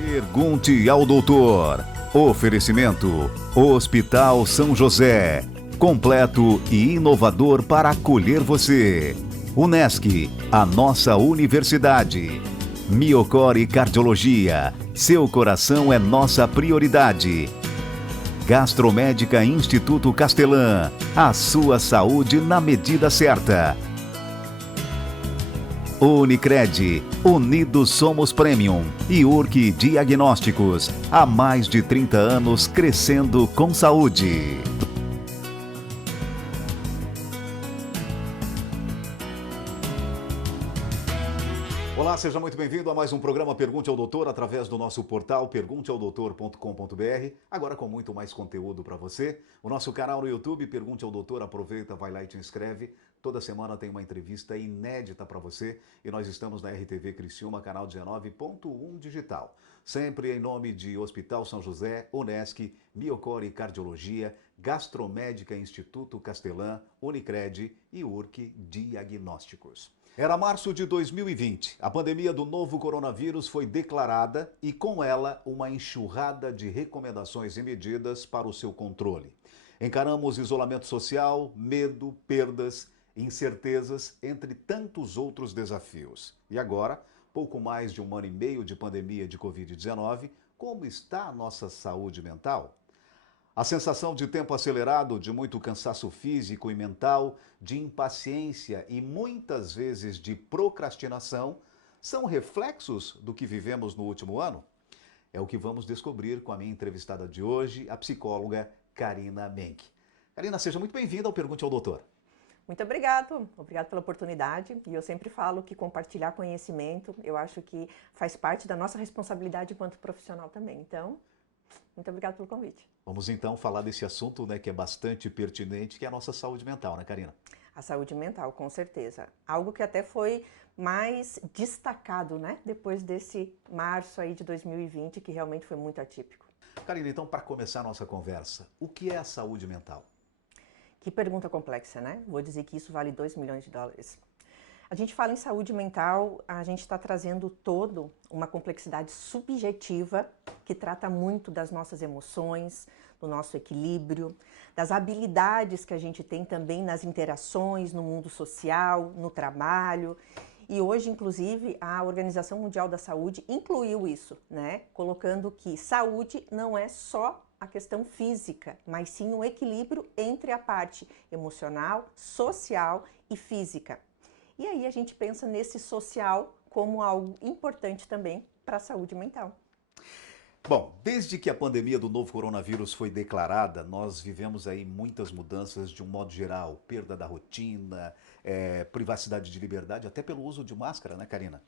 Pergunte ao doutor. Oferecimento: Hospital São José. Completo e inovador para acolher você. Unesc, a nossa universidade. Miocore Cardiologia. Seu coração é nossa prioridade. Gastromédica Instituto Castelã. A sua saúde na medida certa. Unicred, Unidos Somos Premium e Urque Diagnósticos, há mais de 30 anos crescendo com saúde. Olá, seja muito bem-vindo a mais um programa Pergunte ao Doutor através do nosso portal pergunteaodoutor.com.br. Agora com muito mais conteúdo para você. O nosso canal no YouTube, Pergunte ao Doutor, aproveita, vai lá e te inscreve. Toda semana tem uma entrevista inédita para você e nós estamos na RTV Criciúma, canal 19.1 digital. Sempre em nome de Hospital São José, Unesc, Miocore Cardiologia, Gastromédica Instituto Castelã, Unicred e Urque Diagnósticos. Era março de 2020. A pandemia do novo coronavírus foi declarada e com ela uma enxurrada de recomendações e medidas para o seu controle. Encaramos isolamento social, medo, perdas, incertezas, entre tantos outros desafios. E agora, pouco mais de 1 ano e meio de pandemia de Covid-19, como está a nossa saúde mental? A sensação de tempo acelerado, de muito cansaço físico e mental, de impaciência e muitas vezes de procrastinação, são reflexos do que vivemos no último ano? É o que vamos descobrir com a minha entrevistada de hoje, a psicóloga Karina Menck. Karina, seja muito bem-vinda ao Pergunte ao Doutor. Muito obrigado pela oportunidade, e eu sempre falo que compartilhar conhecimento, eu acho que faz parte da nossa responsabilidade enquanto profissional também, então, muito obrigado pelo convite. Vamos então falar desse assunto, né, que é bastante pertinente, que é a nossa saúde mental, né, Karina? A saúde mental, com certeza, algo que até foi mais destacado, né, depois desse março aí de 2020, que realmente foi muito atípico. Karina, então, para começar a nossa conversa, o que é a saúde mental? Que pergunta complexa, né? Vou dizer que isso vale 2 milhões de dólares. A gente fala em saúde mental, a gente está trazendo todo uma complexidade subjetiva que trata muito das nossas emoções, do nosso equilíbrio, das habilidades que a gente tem também nas interações, no mundo social, no trabalho. E hoje, inclusive, a Organização Mundial da Saúde incluiu isso, né? Colocando que saúde não é só a questão física, mas sim o equilíbrio entre a parte emocional, social e física. E aí a gente pensa nesse social como algo importante também para a saúde mental. Bom, desde que a pandemia do novo coronavírus foi declarada, nós vivemos aí muitas mudanças de um modo geral, perda da rotina, privacidade de liberdade, até pelo uso de máscara, né, Karina?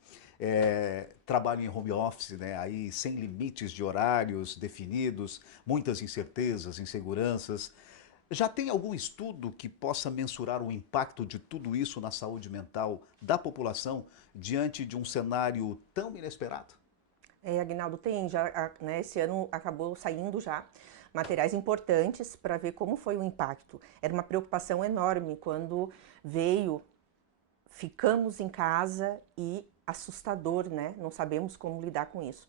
Trabalho em home office, né, aí sem limites de horários definidos, muitas incertezas, inseguranças. Já tem algum estudo que possa mensurar o impacto de tudo isso na saúde mental da população diante de um cenário tão inesperado? Aguinaldo, tem já, né, esse ano acabou saindo já materiais importantes para ver como foi o impacto. Era uma preocupação enorme quando veio, ficamos em casa e assustador, né? Não sabemos como lidar com isso.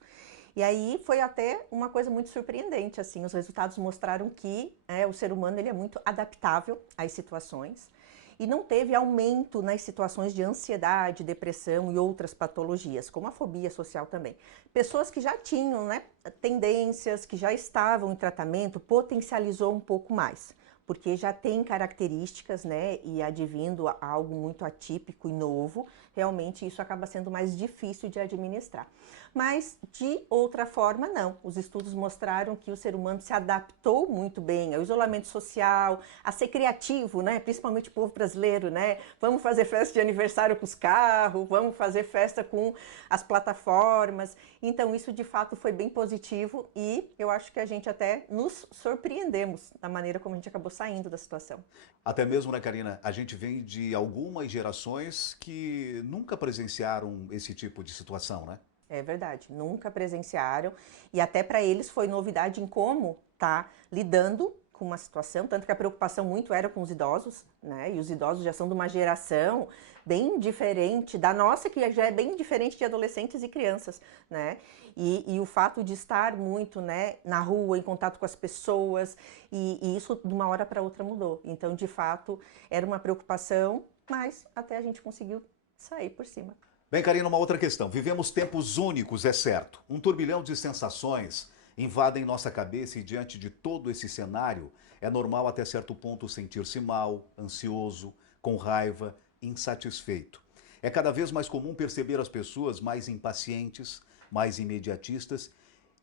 E aí foi até uma coisa muito surpreendente, assim, os resultados mostraram que o ser humano ele é muito adaptável às situações e não teve aumento nas situações de ansiedade, depressão e outras patologias, como a fobia social também. Pessoas que já tinham, né, tendências, que já estavam em tratamento, potencializou um pouco mais, porque já tem características, né, e advindo a algo muito atípico e novo, realmente isso acaba sendo mais difícil de administrar. Mas, de outra forma, não. Os estudos mostraram que o ser humano se adaptou muito bem ao isolamento social, a ser criativo, né, principalmente o povo brasileiro, né, vamos fazer festa de aniversário com os carros, vamos fazer festa com as plataformas. Então, isso de fato foi bem positivo e eu acho que a gente até nos surpreendemos da maneira como a gente acabou saindo da situação. Até mesmo, né, Karina, a gente vem de algumas gerações que nunca presenciaram esse tipo de situação, né? É verdade, nunca presenciaram e até para eles foi novidade em como tá lidando com uma situação, tanto que a preocupação muito era com os idosos, né? E os idosos já são de uma geração bem diferente da nossa, que já é bem diferente de adolescentes e crianças, né? E o fato de estar muito, né, na rua, em contato com as pessoas, e isso de uma hora para outra mudou. Então, de fato, era uma preocupação, mas até a gente conseguiu sair por cima. Bem, Karina, uma outra questão. Vivemos tempos únicos, é certo. Um turbilhão de sensações invadem nossa cabeça e diante de todo esse cenário, é normal até certo ponto sentir-se mal, ansioso, com raiva, insatisfeito. É cada vez mais comum perceber as pessoas mais impacientes, mais imediatistas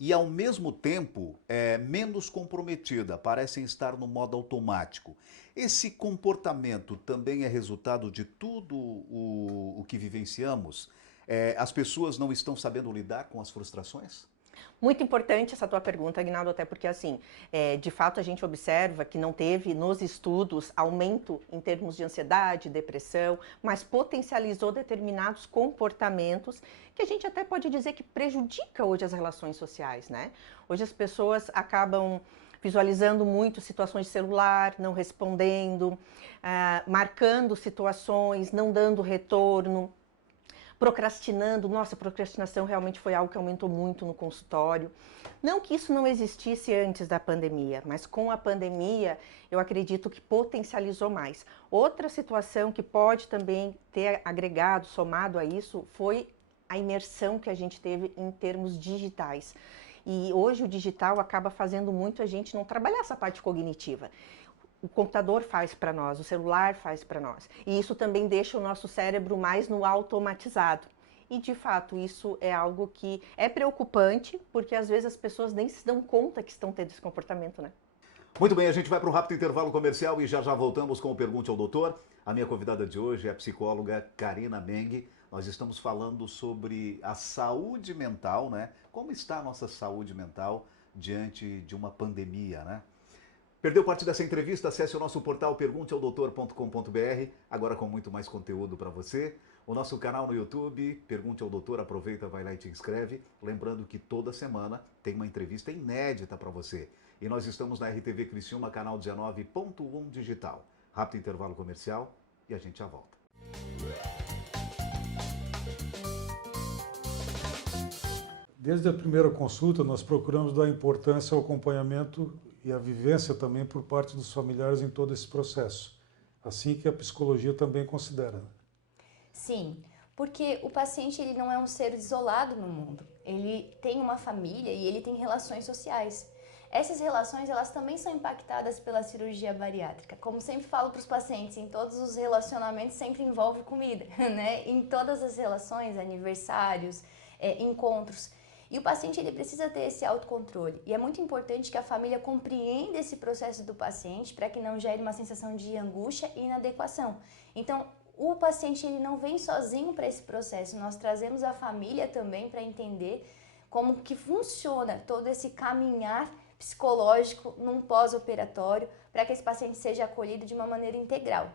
e, ao mesmo tempo, menos comprometida, parecem estar no modo automático. Esse comportamento também é resultado de tudo o que vivenciamos? As pessoas não estão sabendo lidar com as frustrações? Muito importante essa tua pergunta, Aguinaldo, até porque, assim, de fato a gente observa que não teve nos estudos aumento em termos de ansiedade, depressão, mas potencializou determinados comportamentos que a gente até pode dizer que prejudica hoje as relações sociais, né? Hoje as pessoas acabam visualizando muito situações de celular, não respondendo, marcando situações, não dando retorno, procrastinando. Nossa, procrastinação realmente foi algo que aumentou muito no consultório. Não que isso não existisse antes da pandemia, mas com a pandemia eu acredito que potencializou mais. Outra situação que pode também ter agregado, somado a isso, foi a imersão que a gente teve em termos digitais. E hoje o digital acaba fazendo muito a gente não trabalhar essa parte cognitiva. O computador faz para nós, o celular faz para nós. E isso também deixa o nosso cérebro mais no automatizado. E, de fato, isso é algo que é preocupante, porque às vezes as pessoas nem se dão conta que estão tendo esse comportamento, né? Muito bem, a gente vai para um rápido intervalo comercial e já voltamos com o Pergunte ao Doutor. A minha convidada de hoje é a psicóloga Karina Meng. Nós estamos falando sobre a saúde mental, né? Como está a nossa saúde mental diante de uma pandemia, né? Perdeu parte dessa entrevista? Acesse o nosso portal pergunteaodoutor.com.br, agora com muito mais conteúdo para você. O nosso canal no YouTube, Pergunte ao Doutor, aproveita, vai lá e te inscreve. Lembrando que toda semana tem uma entrevista inédita para você. E nós estamos na RTV Criciúma, canal 19.1 digital. Rápido intervalo comercial e a gente já volta. Desde a primeira consulta, nós procuramos dar importância ao acompanhamento e a vivência também por parte dos familiares em todo esse processo, assim que a psicologia também considera. Sim, porque o paciente ele não é um ser isolado no mundo, ele tem uma família e ele tem relações sociais. Essas relações elas também são impactadas pela cirurgia bariátrica. Como sempre falo para os pacientes, em todos os relacionamentos sempre envolve comida, né? Em todas as relações, aniversários, encontros. E o paciente ele precisa ter esse autocontrole. E é muito importante que a família compreenda esse processo do paciente para que não gere uma sensação de angústia e inadequação. Então, o paciente ele não vem sozinho para esse processo. Nós trazemos a família também para entender como que funciona todo esse caminhar psicológico num pós-operatório para que esse paciente seja acolhido de uma maneira integral.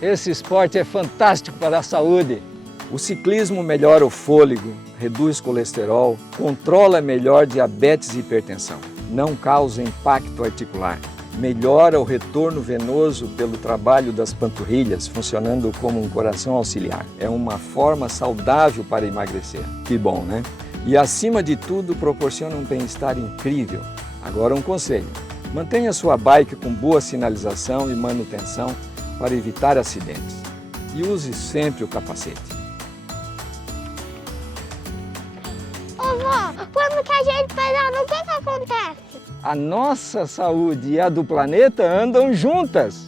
Esse esporte é fantástico para a saúde. O ciclismo melhora o fôlego, reduz colesterol, controla melhor diabetes e hipertensão, não causa impacto articular, melhora o retorno venoso pelo trabalho das panturrilhas, funcionando como um coração auxiliar. É uma forma saudável para emagrecer. Que bom, né? E acima de tudo proporciona um bem-estar incrível. Agora um conselho, mantenha sua bike com boa sinalização e manutenção para evitar acidentes. E use sempre o capacete. Vovó, quando que a gente pedala, o que acontece? A nossa saúde e a do planeta andam juntas.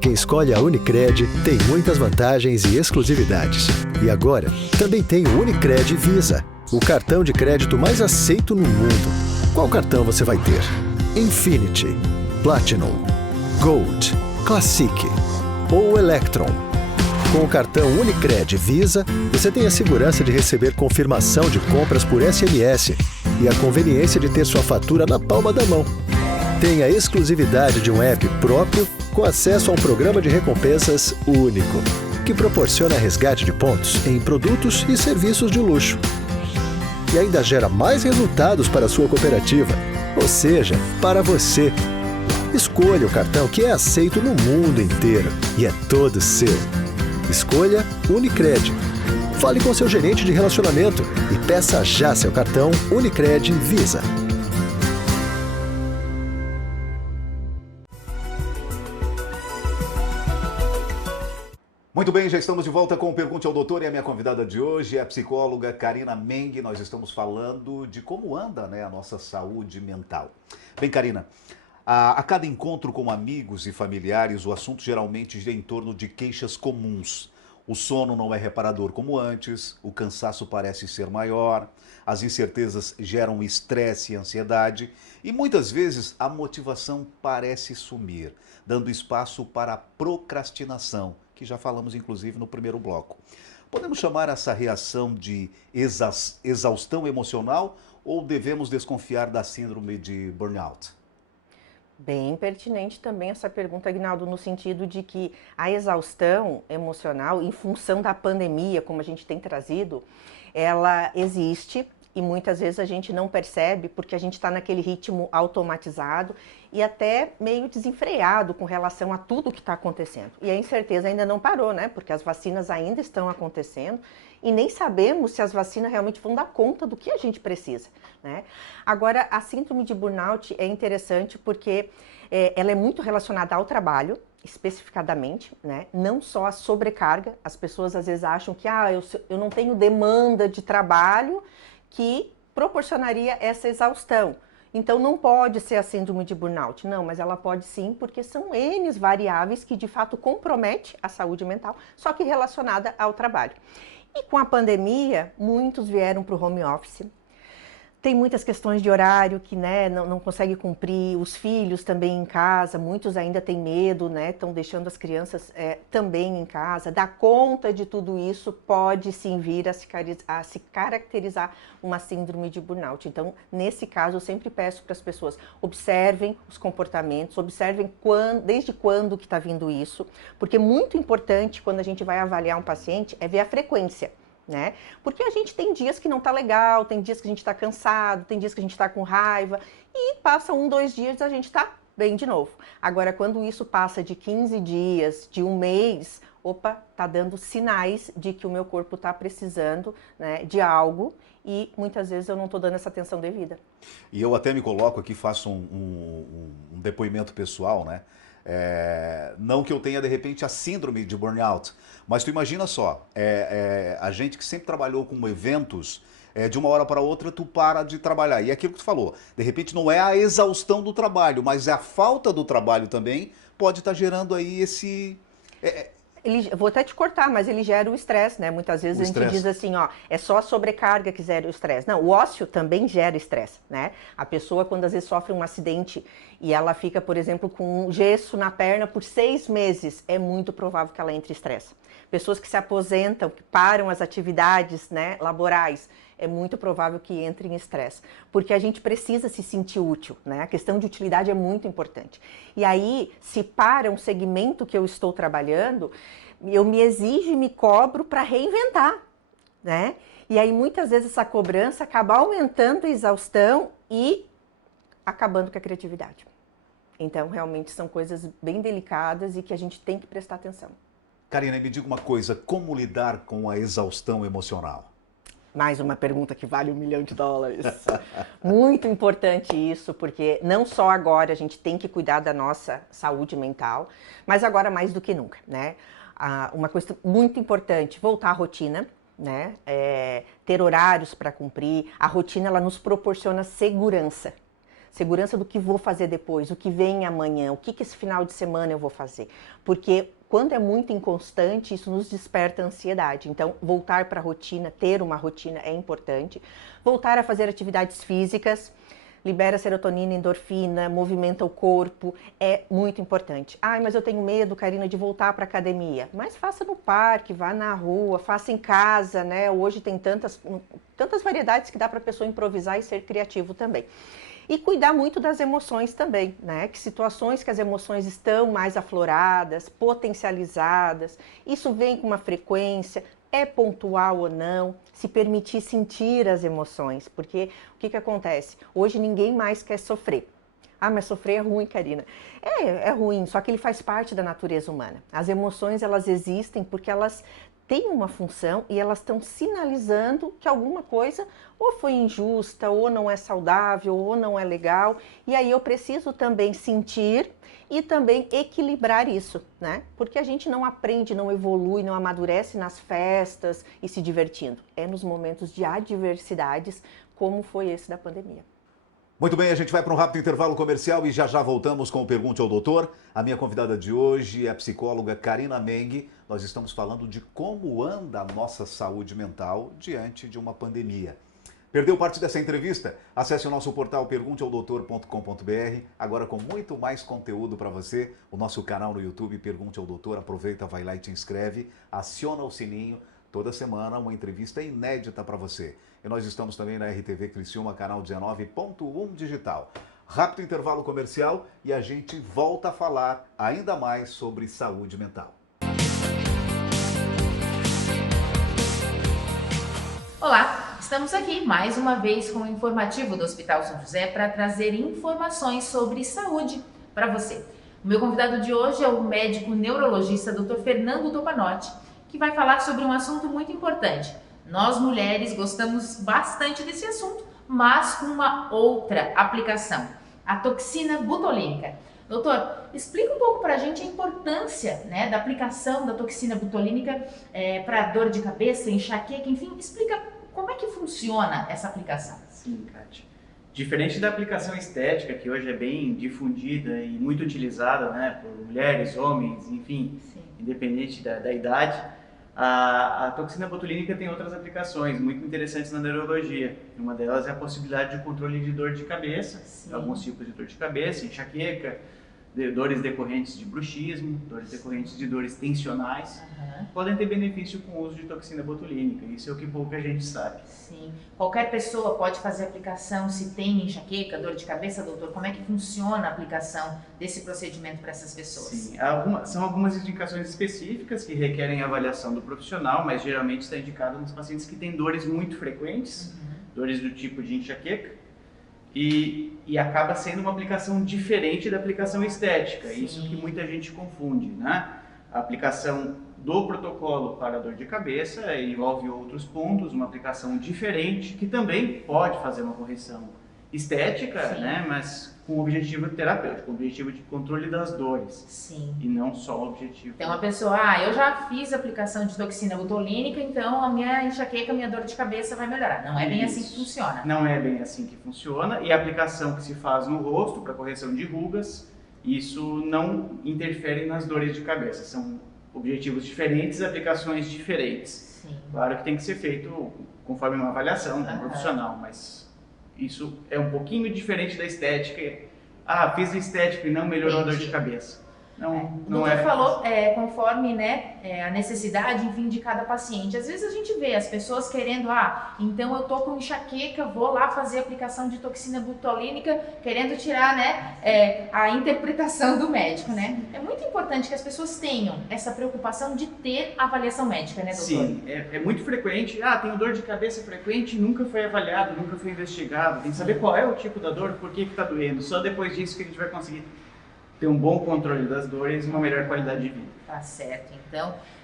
Quem escolhe a Unicred tem muitas vantagens e exclusividades. E agora, também tem o Unicred Visa, o cartão de crédito mais aceito no mundo. Qual cartão você vai ter? Infinity, Platinum, Gold, Classic ou Electron. Com o cartão Unicred Visa, você tem a segurança de receber confirmação de compras por SMS e a conveniência de ter sua fatura na palma da mão. Tem a exclusividade de um app próprio com acesso a um programa de recompensas único. que proporciona resgate de pontos em produtos e serviços de luxo. E ainda gera mais resultados para a sua cooperativa, ou seja, para você. Escolha o cartão que é aceito no mundo inteiro e é todo seu. Escolha Unicred. Fale com seu gerente de relacionamento e peça já seu cartão Unicred Visa. Muito bem, já estamos de volta com o Pergunte ao Doutor e a minha convidada de hoje é a psicóloga Karina Meng. Nós estamos falando de como anda, né, a nossa saúde mental. Bem, Karina, a cada encontro com amigos e familiares, o assunto geralmente gira em torno de queixas comuns. O sono não é reparador como antes, o cansaço parece ser maior, as incertezas geram estresse e ansiedade e muitas vezes a motivação parece sumir, dando espaço para a procrastinação, que já falamos inclusive no primeiro bloco. Podemos chamar essa reação de exaustão emocional ou devemos desconfiar da síndrome de burnout? Bem pertinente também essa pergunta, Aguinaldo, no sentido de que a exaustão emocional, em função da pandemia, como a gente tem trazido, ela existe e muitas vezes a gente não percebe porque a gente está naquele ritmo automatizado e até meio desenfreado com relação a tudo que está acontecendo. E a incerteza ainda não parou, né? Porque as vacinas ainda estão acontecendo e nem sabemos se as vacinas realmente vão dar conta do que a gente precisa, né? Agora, a síndrome de burnout é interessante porque ela é muito relacionada ao trabalho, especificadamente, né? Não só a sobrecarga. As pessoas às vezes acham que eu não tenho demanda de trabalho que proporcionaria essa exaustão. Então não pode ser a síndrome de burnout. Não, mas ela pode sim, porque são N variáveis que de fato comprometem a saúde mental, só que relacionada ao trabalho. E com a pandemia, muitos vieram para o home office. Tem muitas questões de horário que, né, não consegue cumprir, os filhos também em casa, muitos ainda têm medo, né, estão deixando as crianças também em casa. Dar conta de tudo isso pode sim vir a se caracterizar uma síndrome de burnout. Então, nesse caso, eu sempre peço para as pessoas, observem os comportamentos, observem desde quando que está vindo isso, porque é muito importante quando a gente vai avaliar um paciente é ver a frequência. Né? Porque a gente tem dias que não tá legal, tem dias que a gente tá cansado, tem dias que a gente tá com raiva e passa 1, 2 dias a gente tá bem de novo. Agora, quando isso passa de 15 dias, de 1 mês, tá dando sinais de que o meu corpo tá precisando, né, de algo e muitas vezes eu não tô dando essa atenção devida. E eu até me coloco aqui, faço um depoimento pessoal, né? Não que eu tenha de repente a síndrome de burnout, mas tu imagina só, a gente que sempre trabalhou com eventos, de uma hora para outra tu para de trabalhar, e é aquilo que tu falou, de repente não é a exaustão do trabalho, mas a falta do trabalho também pode estar gerando aí esse... Eu vou até te cortar, mas ele gera o estresse, né? Muitas vezes a gente diz assim, é só a sobrecarga que gera o estresse. Não, o ócio também gera estresse, né? A pessoa, quando às vezes sofre um acidente e ela fica, por exemplo, com um gesso na perna por 6 meses, é muito provável que ela entre em estresse. Pessoas que se aposentam, que param as atividades, né, laborais, é muito provável que entre em estresse, porque a gente precisa se sentir útil, né? A questão de utilidade é muito importante. E aí, se para um segmento que eu estou trabalhando, eu me exijo e me cobro para reinventar, né? E aí, muitas vezes, essa cobrança acaba aumentando a exaustão e acabando com a criatividade. Então, realmente, são coisas bem delicadas e que a gente tem que prestar atenção. Karina, me diga uma coisa, como lidar com a exaustão emocional? Mais uma pergunta que vale $1 milhão. Muito importante isso, porque não só agora a gente tem que cuidar da nossa saúde mental, mas agora mais do que nunca, né? Uma coisa muito importante, voltar à rotina, né? Ter horários para cumprir. A rotina, ela nos proporciona segurança. Segurança do que vou fazer depois, o que vem amanhã, o que esse final de semana eu vou fazer. Porque quando é muito inconstante, isso nos desperta ansiedade. Então, voltar para a rotina, ter uma rotina é importante. Voltar a fazer atividades físicas, libera serotonina, endorfina, movimenta o corpo, é muito importante. Mas eu tenho medo, Karina, de voltar para a academia. Mas faça no parque, vá na rua, faça em casa, né? Hoje tem tantas variedades que dá para a pessoa improvisar e ser criativo também. E cuidar muito das emoções também, né? Que situações que as emoções estão mais afloradas, potencializadas, isso vem com uma frequência, é pontual ou não, se permitir sentir as emoções, porque o que acontece? Hoje ninguém mais quer sofrer. Ah, mas sofrer é ruim, Karina. É ruim, só que ele faz parte da natureza humana. As emoções, elas existem porque elas têm uma função e elas estão sinalizando que alguma coisa ou foi injusta, ou não é saudável, ou não é legal. E aí eu preciso também sentir e também equilibrar isso, né? Porque a gente não aprende, não evolui, não amadurece nas festas e se divertindo. É nos momentos de adversidades, como foi esse da pandemia. Muito bem, a gente vai para um rápido intervalo comercial e já voltamos com o Pergunte ao Doutor. A minha convidada de hoje é a psicóloga Karina Meng. Nós estamos falando de como anda a nossa saúde mental diante de uma pandemia. Perdeu parte dessa entrevista? Acesse o nosso portal pergunteaodoutor.com.br, agora com muito mais conteúdo para você. O nosso canal no YouTube, Pergunte ao Doutor. Aproveita, vai lá e te inscreve, aciona o sininho. Toda semana uma entrevista inédita para você. E nós estamos também na RTV Criciúma, canal 19.1 digital. Rápido intervalo comercial e a gente volta a falar ainda mais sobre saúde mental. Olá, estamos aqui mais uma vez com o informativo do Hospital São José para trazer informações sobre saúde para você. O meu convidado de hoje é o médico neurologista Dr. Fernando Topanotti, que vai falar sobre um assunto muito importante. Nós mulheres gostamos bastante desse assunto, mas com uma outra aplicação, a toxina butolínica. Doutor, explica um pouco para a gente a importância, né, da aplicação da toxina butolínica para dor de cabeça, enxaqueca, enfim, explica como é que funciona essa aplicação. Sim, Kátia. Diferente da aplicação estética, que hoje é bem difundida e muito utilizada, né, por mulheres, homens, enfim, sim, independente da idade, a toxina botulínica tem outras aplicações muito interessantes na neurologia. Uma delas é a possibilidade de controle de dor de cabeça, sim, alguns tipos de dor de cabeça, enxaqueca, dores decorrentes de bruxismo, dores decorrentes de dores tensionais, podem ter benefício com o uso de toxina botulínica. Isso é o que pouca gente sabe. Sim. Qualquer pessoa pode fazer a aplicação se tem enxaqueca, dor de cabeça, doutor? Como é que funciona a aplicação desse procedimento para essas pessoas? Sim, são algumas indicações específicas que requerem avaliação do profissional, mas geralmente está indicado nos pacientes que têm dores muito frequentes, dores do tipo de enxaqueca, e acaba sendo uma aplicação diferente da aplicação estética. Sim. Isso que muita gente confunde, né? A aplicação do protocolo para dor de cabeça envolve outros pontos, uma aplicação diferente, que também pode fazer uma correção estética, né? Mas com objetivo terapêutico, com objetivo de controle das dores. Sim. E não só o objetivo. Então a pessoa, eu já fiz a aplicação de toxina botulínica, então a minha enxaqueca, a minha dor de cabeça vai melhorar. Não é bem assim que funciona. Não é bem assim que funciona. E a aplicação que se faz no rosto para correção de rugas, isso não interfere nas dores de cabeça. São objetivos diferentes, aplicações diferentes. Sim. Claro que tem que ser feito conforme uma avaliação de um profissional, mas isso é um pouquinho diferente da estética. Fiz a estética e não melhorou a dor de cabeça. Não é. Falou conforme, né, a necessidade, enfim, de cada paciente. Às vezes a gente vê as pessoas querendo, então eu tô com enxaqueca, vou lá fazer a aplicação de toxina butolínica, querendo tirar, né, a interpretação do médico, né? É muito importante que as pessoas tenham essa preocupação de ter avaliação médica, né, doutor? Sim, é muito frequente. Tenho dor de cabeça frequente, nunca foi avaliado, nunca foi investigado. Tem que saber qual é o tipo da dor, por que está doendo. Só depois disso que a gente vai conseguir ter um bom controle das dores e uma melhor qualidade de vida. Tá certo,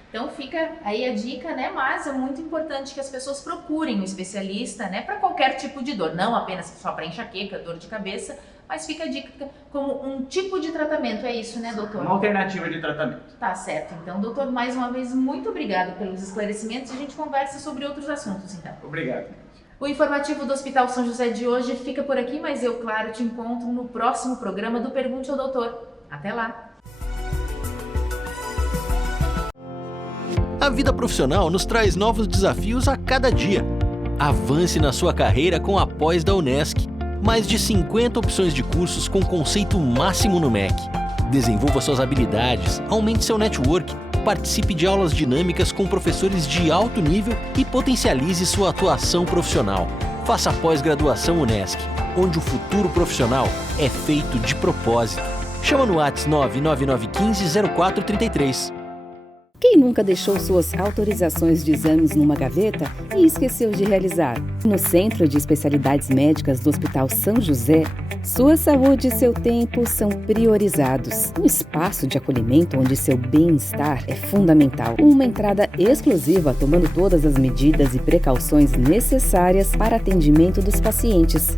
então fica aí a dica, né? Mas é muito importante que as pessoas procurem um especialista, né? Para qualquer tipo de dor, não apenas só para enxaqueca, dor de cabeça, mas fica a dica como um tipo de tratamento, é isso, né, doutor? Uma alternativa de tratamento. Tá certo, então, doutor, mais uma vez, muito obrigado pelos esclarecimentos e a gente conversa sobre outros assuntos, então. Obrigado. O informativo do Hospital São José de hoje fica por aqui, mas eu, claro, te encontro no próximo programa do Pergunte ao Doutor. Até lá! A vida profissional nos traz novos desafios a cada dia. Avance na sua carreira com a pós da Unesc. Mais de 50 opções de cursos com conceito máximo no MEC. Desenvolva suas habilidades, aumente seu network, participe de aulas dinâmicas com professores de alto nível e potencialize sua atuação profissional. Faça a pós-graduação Unesc. onde o futuro profissional é feito de propósito. Chama no WhatsApp 99915-0433. Quem nunca deixou suas autorizações de exames numa gaveta e esqueceu de realizar? No Centro de Especialidades Médicas do Hospital São José, sua saúde e seu tempo são priorizados. Um espaço de acolhimento onde seu bem-estar é fundamental. Uma entrada exclusiva tomando todas as medidas e precauções necessárias para atendimento dos pacientes.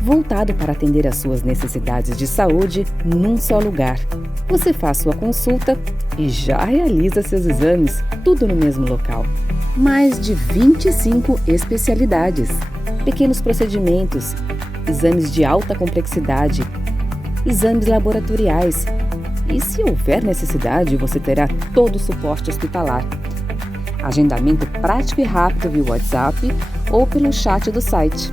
Voltado para atender às suas necessidades de saúde num só lugar. Você faz sua consulta e já realiza seus exames, tudo no mesmo local. Mais de 25 especialidades, pequenos procedimentos, exames de alta complexidade, exames laboratoriais. E se houver necessidade, você terá todo o suporte hospitalar. Agendamento prático e rápido via WhatsApp ou pelo chat do site.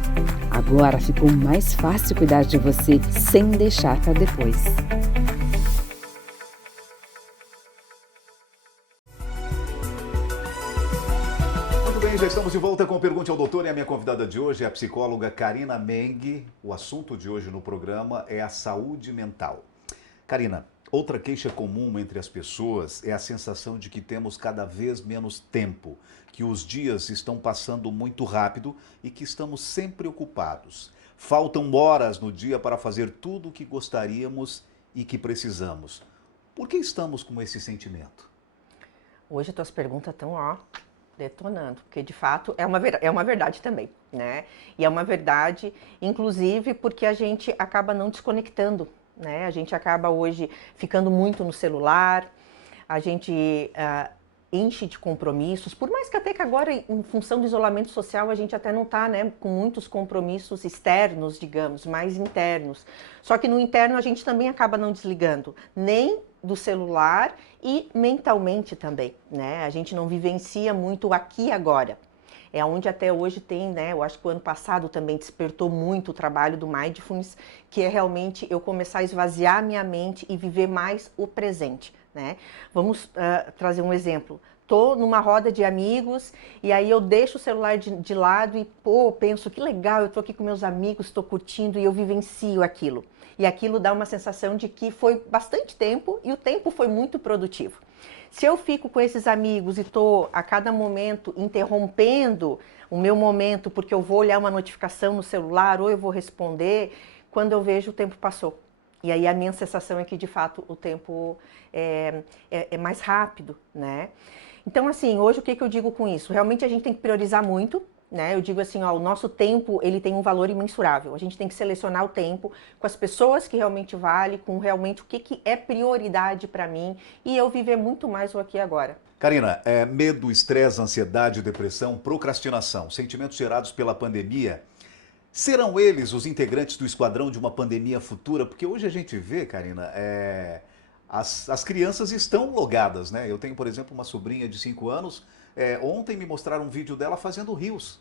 Agora ficou mais fácil cuidar de você sem deixar para depois. Muito bem, já estamos de volta com Pergunte ao Doutor e a minha convidada de hoje é a psicóloga Karina Meng. O assunto de hoje no programa é a saúde mental. Karina, outra queixa comum entre as pessoas é a sensação de que temos cada vez menos tempo, que os dias estão passando muito rápido e que estamos sempre ocupados. Faltam horas no dia para fazer tudo o que gostaríamos e que precisamos. Por que estamos com esse sentimento? Hoje tuas perguntas estão, detonando, porque de fato é uma verdade também, né? E é uma verdade, inclusive, porque a gente acaba não desconectando, né? A gente acaba hoje ficando muito no celular, a gente enche de compromissos, por mais que até que agora, em função do isolamento social, a gente até não está, né, com muitos compromissos externos, digamos, mais internos. Só que no interno a gente também acaba não desligando, nem do celular e mentalmente também, né? A gente não vivencia muito aqui e agora. É onde até hoje tem, né, eu acho que o ano passado também despertou muito o trabalho do Mindfulness, que é realmente eu começar a esvaziar minha mente e viver mais o presente, né? Vamos trazer um exemplo. Tô numa roda de amigos e aí eu deixo o celular de lado e, penso que legal, eu tô aqui com meus amigos, tô curtindo e eu vivencio aquilo. E aquilo dá uma sensação de que foi bastante tempo e o tempo foi muito produtivo. Se eu fico com esses amigos e estou a cada momento interrompendo o meu momento porque eu vou olhar uma notificação no celular ou eu vou responder, quando eu vejo o tempo passou. E aí a minha sensação é que de fato o tempo é mais rápido, né? Então assim, hoje o que eu digo com isso? Realmente a gente tem que priorizar muito, né? Eu digo assim, o nosso tempo ele tem um valor imensurável. A gente tem que selecionar o tempo com as pessoas que realmente valem, com realmente o que é prioridade para mim e eu viver muito mais o aqui e agora. Karina, medo, estresse, ansiedade, depressão, procrastinação, sentimentos gerados pela pandemia, serão eles os integrantes do esquadrão de uma pandemia futura? Porque hoje a gente vê, Karina, as crianças estão logadas, né? Eu tenho, por exemplo, uma sobrinha de 5 anos, ontem me mostraram um vídeo dela fazendo rios.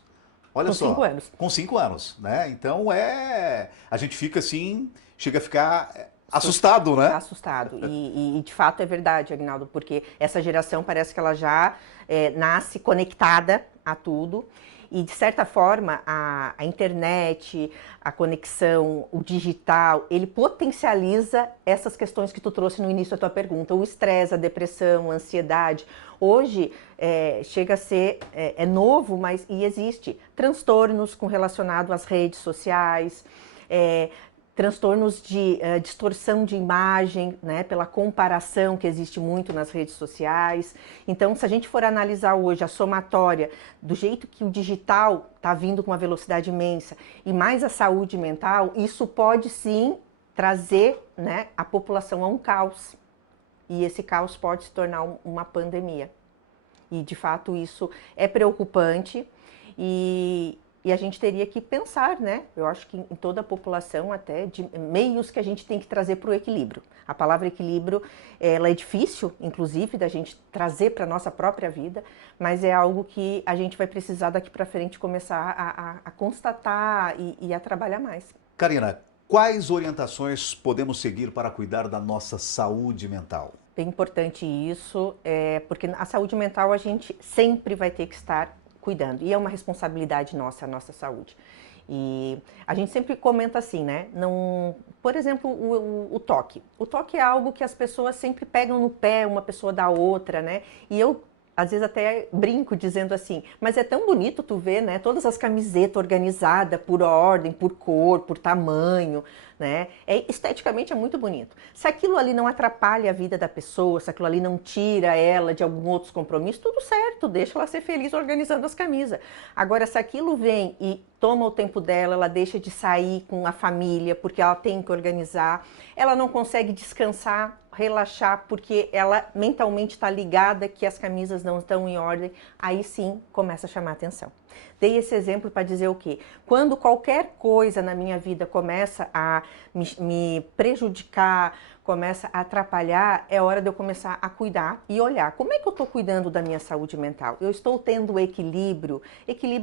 Olha só. Com 5 anos. Com 5 anos, né? Então a gente fica assim, chega a ficar assustado, né? Assustado. E de fato é verdade, Aguinaldo, porque essa geração parece que ela já nasce conectada a tudo. E, de certa forma, a internet, a conexão, o digital, ele potencializa essas questões que tu trouxe no início da tua pergunta. O estresse, a depressão, a ansiedade. Hoje, chega a ser, novo, mas existe. Transtornos relacionados às redes sociais, transtornos de distorção de imagem, né, pela comparação que existe muito nas redes sociais. Então, se a gente for analisar hoje a somatória do jeito que o digital está vindo com uma velocidade imensa e mais a saúde mental, isso pode sim trazer, né, a população a um caos. E esse caos pode se tornar uma pandemia. E, de fato, isso é preocupante e a gente teria que pensar, né? Eu acho que em toda a população, até de meios que a gente tem que trazer para o equilíbrio. A palavra equilíbrio, ela é difícil, inclusive, da gente trazer para a nossa própria vida, mas é algo que a gente vai precisar daqui para frente começar a constatar e a trabalhar mais. Karina, quais orientações podemos seguir para cuidar da nossa saúde mental? Bem importante isso, porque a saúde mental a gente sempre vai ter que estar cuidando. E é uma responsabilidade nossa, a nossa saúde. E a gente sempre comenta assim, né? Não, por exemplo, o toque. O toque é algo que as pessoas sempre pegam no pé uma pessoa da outra, né? E eu às vezes até brinco dizendo assim, mas é tão bonito tu ver, né, todas as camisetas organizadas por ordem, por cor, por tamanho, né, esteticamente é muito bonito. Se aquilo ali não atrapalha a vida da pessoa, se aquilo ali não tira ela de algum outro compromisso, tudo certo, deixa ela ser feliz organizando as camisas. Agora, se aquilo vem e toma o tempo dela, ela deixa de sair com a família porque ela tem que organizar, ela não consegue descansar, relaxar, porque ela mentalmente está ligada que as camisas não estão em ordem, aí sim começa a chamar atenção. Dei esse exemplo para dizer o quê? Quando qualquer coisa na minha vida começa a me prejudicar, começa a atrapalhar, é hora de eu começar a cuidar e olhar como é que eu estou cuidando da minha saúde mental. Eu estou tendo equilíbrio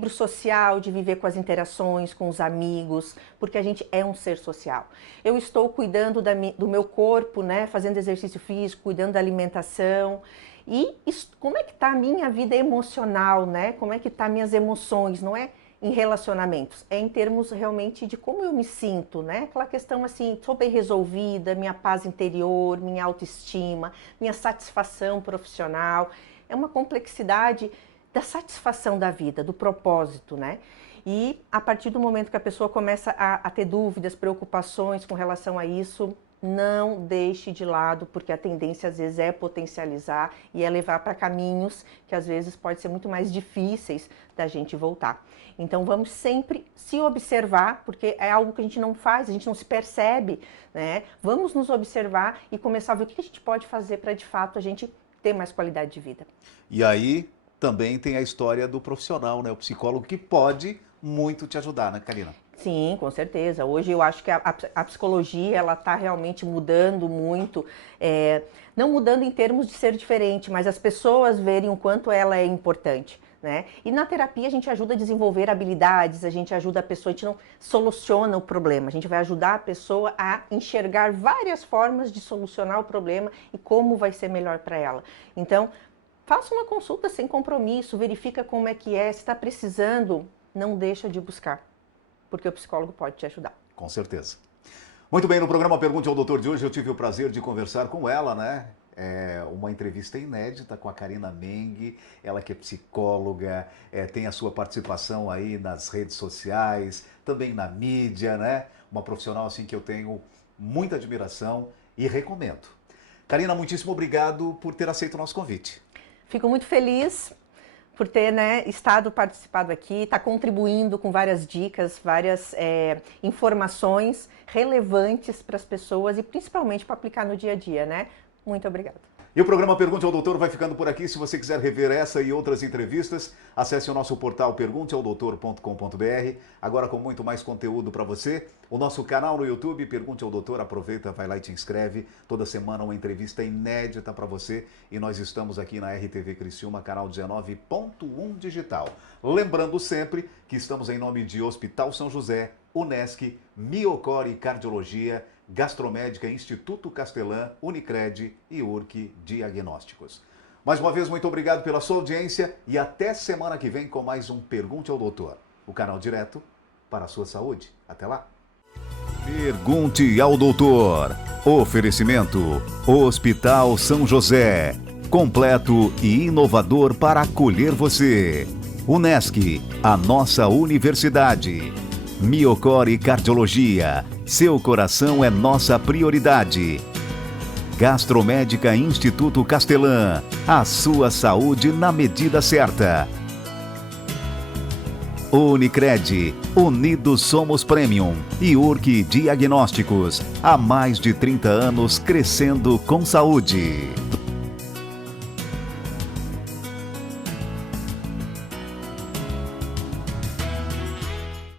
social de viver com as interações, com os amigos, porque a gente é um ser social. Eu estou cuidando do meu corpo, né, fazendo exercício físico, cuidando da alimentação. E como é que está a minha vida emocional, né? Como é que estão minhas emoções, não é em relacionamentos, é em termos realmente de como eu me sinto, né? Aquela questão assim, sou bem resolvida, minha paz interior, minha autoestima, minha satisfação profissional, é uma complexidade da satisfação da vida, do propósito, né? E a partir do momento que a pessoa começa a ter dúvidas, preocupações com relação a isso, não deixe de lado, porque a tendência às vezes é potencializar e é levar para caminhos que às vezes pode ser muito mais difíceis da gente voltar. Então vamos sempre se observar, porque é algo que a gente não faz, a gente não se percebe, né? Vamos nos observar e começar a ver o que a gente pode fazer para de fato a gente ter mais qualidade de vida. E aí também tem a história do profissional, né? O psicólogo que pode muito te ajudar, né, Karina? Sim, com certeza. Hoje eu acho que a psicologia ela está realmente mudando muito, não mudando em termos de ser diferente, mas as pessoas verem o quanto ela é importante, né? E na terapia a gente ajuda a desenvolver habilidades, a gente ajuda a pessoa, a gente não soluciona o problema, a gente vai ajudar a pessoa a enxergar várias formas de solucionar o problema e como vai ser melhor para ela. Então, faça uma consulta sem compromisso, verifica como é que é, se está precisando, não deixa de buscar, porque o psicólogo pode te ajudar. Com certeza. Muito bem, no programa Pergunte ao Doutor de hoje eu tive o prazer de conversar com ela, né? Uma entrevista inédita com a Karina Meng, ela que é psicóloga, tem a sua participação aí nas redes sociais, também na mídia, né? Uma profissional assim que eu tenho muita admiração e recomendo. Karina, muitíssimo obrigado por ter aceito o nosso convite. Fico muito feliz por ter, né, participado aqui, está contribuindo com várias dicas, várias informações relevantes para as pessoas e principalmente para aplicar no dia a dia, né? Muito obrigada. E o programa Pergunte ao Doutor vai ficando por aqui. Se você quiser rever essa e outras entrevistas, acesse o nosso portal pergunteaodoutor.com.br. Agora com muito mais conteúdo para você. O nosso canal no YouTube, Pergunte ao Doutor, aproveita, vai lá e te inscreve. Toda semana uma entrevista inédita para você. E nós estamos aqui na RTV Criciúma, canal 19.1 digital. Lembrando sempre que estamos em nome de Hospital São José, Unesc, Miocore Cardiologia, Gastromédica, Instituto Castelã, Unicred e URC Diagnósticos. Mais uma vez, muito obrigado pela sua audiência e até semana que vem com mais um Pergunte ao Doutor, o canal direto para a sua saúde. Até lá! Pergunte ao Doutor. Oferecimento: Hospital São José. Completo e inovador para acolher você. Unesc, a nossa universidade. Miocore Cardiologia. Seu coração é nossa prioridade. Gastromédica Instituto Castelã. A sua saúde na medida certa. Unicred. Unidos Somos Premium. E URC Diagnósticos. Há mais de 30 anos crescendo com saúde.